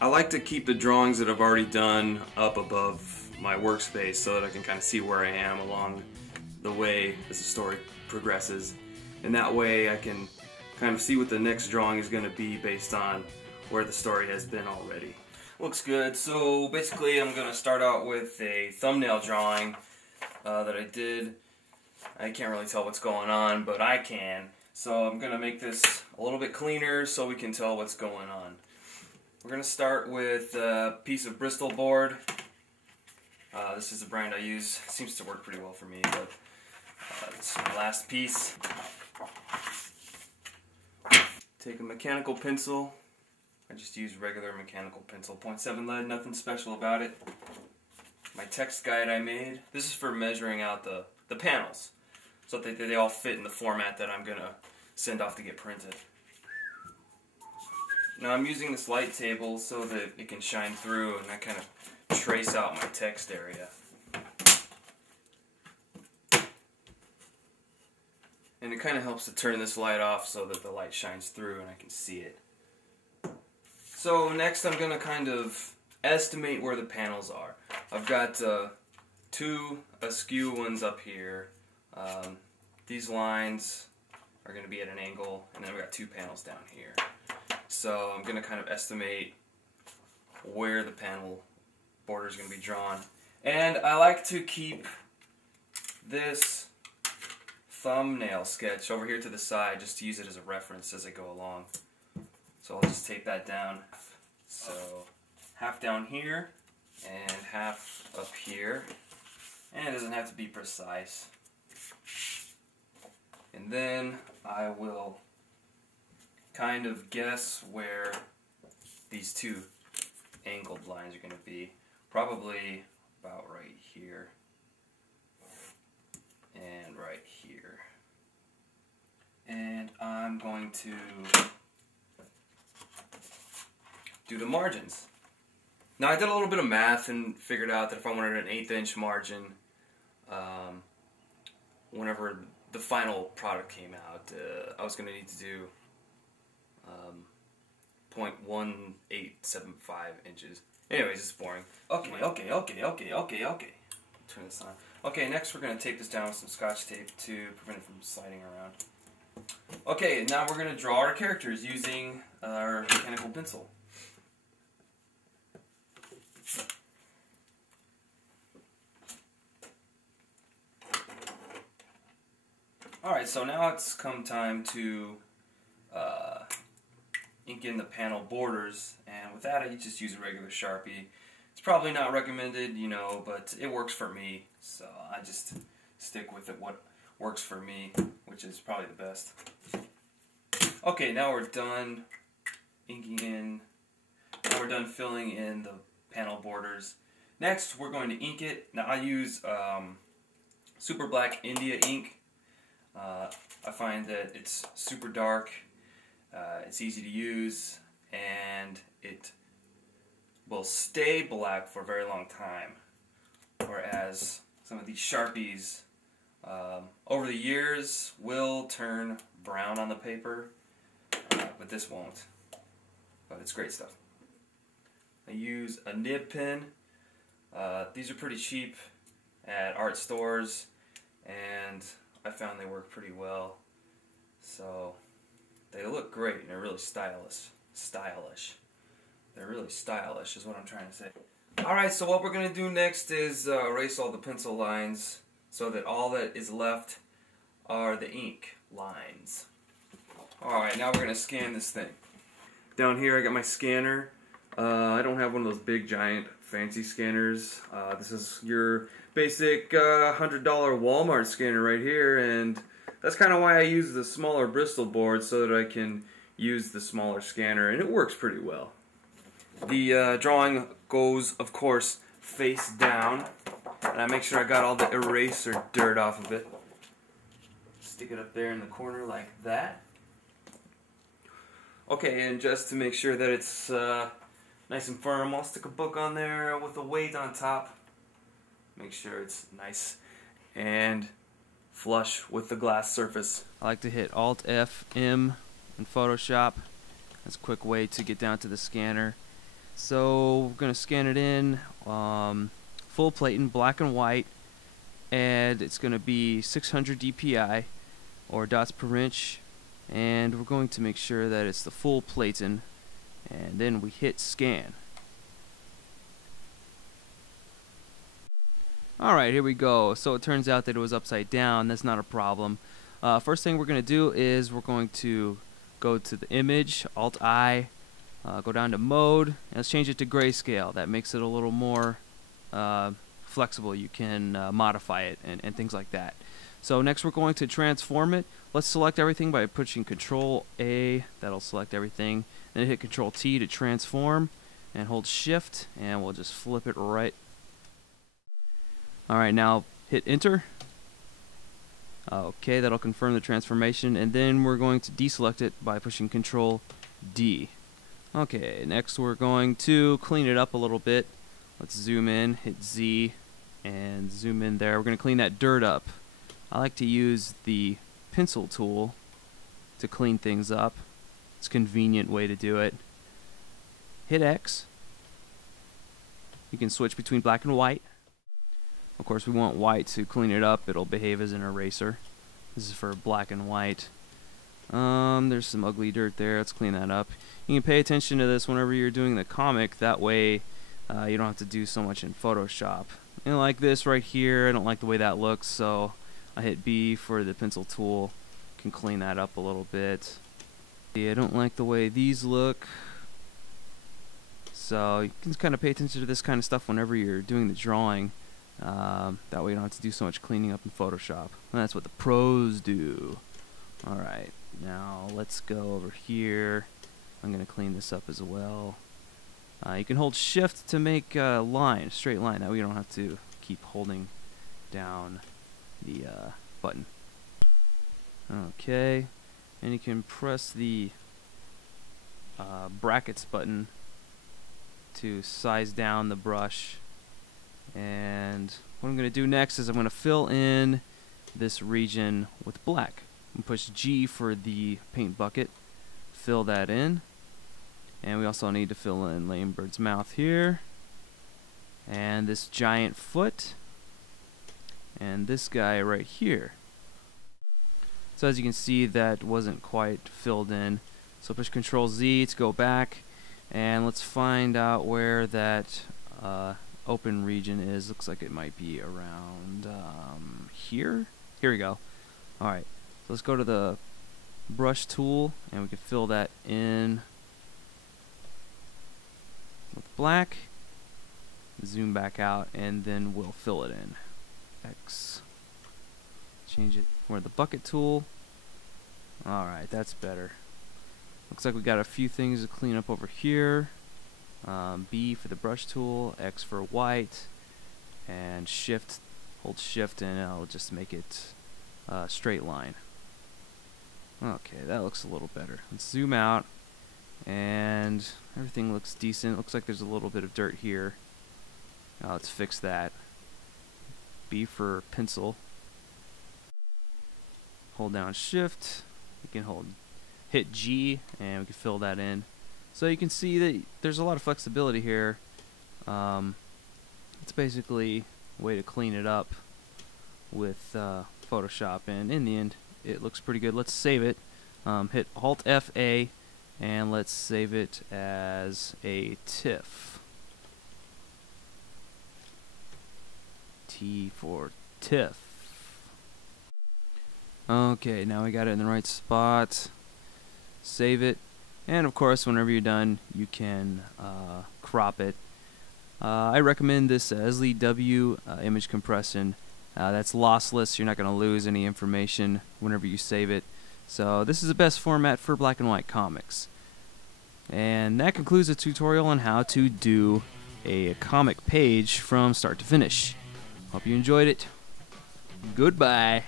I like to keep the drawings that I've already done up above my workspace so that I can kind of see where I am along the way as the story progresses. And that way I can kind of see what the next drawing is going to be based on where the story has been already. Looks good. So basically I'm going to start out with a thumbnail drawing that I did. I can't really tell what's going on, but I can. So I'm going to make this a little bit cleaner so we can tell what's going on. We're going to start with a piece of Bristol board. This is the brand I use. It seems to work pretty well for me, but this is my last piece. Take a mechanical pencil. I just use regular mechanical pencil. 0.7 lead, nothing special about it. My text guide I made. This is for measuring out the panels so that they all fit in the format that I'm going to send off to get printed. Now I'm using this light table so that it can shine through and I kind of trace out my text area. And it kind of helps to turn this light off so that the light shines through and I can see it. So next I'm going to kind of estimate where the panels are. I've got two askew ones up here. These lines are going to be at an angle, and then I've got two panels down here. So I'm going to kind of estimate where the panel border is going to be drawn. And I like to keep this thumbnail sketch over here to the side just to use it as a reference as I go along. So I'll just tape that down. So half down here and half up here. And it doesn't have to be precise. And then I will kind of guess where these two angled lines are going to be. Probably about right here and right here. And I'm going to do the margins. Now I did a little bit of math and figured out that if I wanted an 1/8 inch margin, whenever the final product came out, I was going to need to do 0.1875 inches. Anyways, it's boring. Okay. Turn this on. Okay, next we're going to tape this down with some Scotch tape to prevent it from sliding around. Okay, now we're going to draw our characters using our mechanical pencil. Alright, so now it's come time to ink in the panel borders, and with that I just use a regular Sharpie. It's probably not recommended, you know, but it works for me, so I just stick with it, what works for me, which is probably the best. Okay, now we're done inking in, now we're done filling in the panel borders. Next we're going to ink it. Now I use Super Black India ink. I find that it's super dark, it's easy to use, and it will stay black for a very long time. Whereas some of these Sharpies, over the years, will turn brown on the paper, but this won't. But it's great stuff. I use a nib pen. These are pretty cheap at art stores, and I found they work pretty well. So they look great and they're really stylish. They're really stylish is what I'm trying to say. Alright, so what we're going to do next is erase all the pencil lines so that all that is left are the ink lines. Alright, now we're going to scan this thing. Down here I got my scanner. I don't have one of those big giant fancy scanners. This is your basic $100 Walmart scanner right here, and that's kind of why I use the smaller Bristol board so that I can use the smaller scanner, and it works pretty well. The drawing goes, of course, face down, and I make sure I got all the eraser dirt off of it. Stick it up there in the corner like that. Okay, and just to make sure that it's nice and firm, I'll stick a book on there with a weight on top. Make sure it's nice and flush with the glass surface. I like to hit Alt-F-M in Photoshop. That's a quick way to get down to the scanner. So we're going to scan it in full plate in black and white, and it's going to be 600 dpi or dots per inch, and we're going to make sure that it's the full Platen, and then we hit scan. Alright, here we go. So it turns out that it was upside down. That's not a problem. First thing we're going to do is we're going to go to the image, Alt-I, go down to mode, and let's change it to grayscale. That makes it a little more flexible. You can modify it and things like that. So next we're going to transform it. Let's select everything by pushing Control A. That'll select everything. Then hit Control T to transform, and hold Shift, and we'll just flip it right. Alright, now hit Enter. Okay, that'll confirm the transformation, and then we're going to deselect it by pushing Control D. Okay, next we're going to clean it up a little bit. Let's zoom in, hit Z, and zoom in there. We're going to clean that dirt up. I like to use the pencil tool to clean things up. It's a convenient way to do it. Hit X. You can switch between black and white. Of course, we want white to clean it up. It'll behave as an eraser. This is for black and white. There's some ugly dirt there. Let's clean that up. You can pay attention to this whenever you're doing the comic. That way, you don't have to do so much in Photoshop. And like this right here, I don't like the way that looks, so I hit B for the pencil tool. Can clean that up a little bit. Yeah, I don't like the way these look. So you can kind of pay attention to this kind of stuff whenever you're doing the drawing. That way you don't have to do so much cleaning up in Photoshop. And that's what the pros do. Alright, now let's go over here. I'm going to clean this up as well. You can hold Shift to make a line, a straight line. That way you don't have to keep holding down the button. Okay, and you can press the brackets button to size down the brush. And what I'm going to do next is I'm going to fill in this region with black. I'm push G for the paint bucket, fill that in, and we also need to fill in Lame Bird's mouth here, and this giant foot, and this guy right here. So as you can see, that wasn't quite filled in. So push Control Z to go back, and let's find out where that open region is. Looks like it might be around here. Here we go. Alright, so let's go to the brush tool, and we can fill that in with black. Zoom back out, and then we'll fill it in. X. Change it for the bucket tool. Alright, that's better. Looks like we got a few things to clean up over here. B for the brush tool, X for white, and Shift, hold Shift, and I'll just make it a straight line. Okay, that looks a little better. Let's zoom out, and everything looks decent. Looks like there's a little bit of dirt here. Now let's fix that. B for pencil. Hold down Shift. You can hit G, and we can fill that in. So you can see that there's a lot of flexibility here. It's basically a way to clean it up with Photoshop, and in the end it looks pretty good. Let's save it. Hit Alt FA, and let's save it as a TIFF. T for TIFF. Okay, now we got it in the right spot. Save it. And of course, whenever you're done, you can crop it. I recommend this SLW image compression. That's lossless. You're not going to lose any information whenever you save it. So this is the best format for black and white comics. And that concludes the tutorial on how to do a comic page from start to finish. Hope you enjoyed it. Goodbye.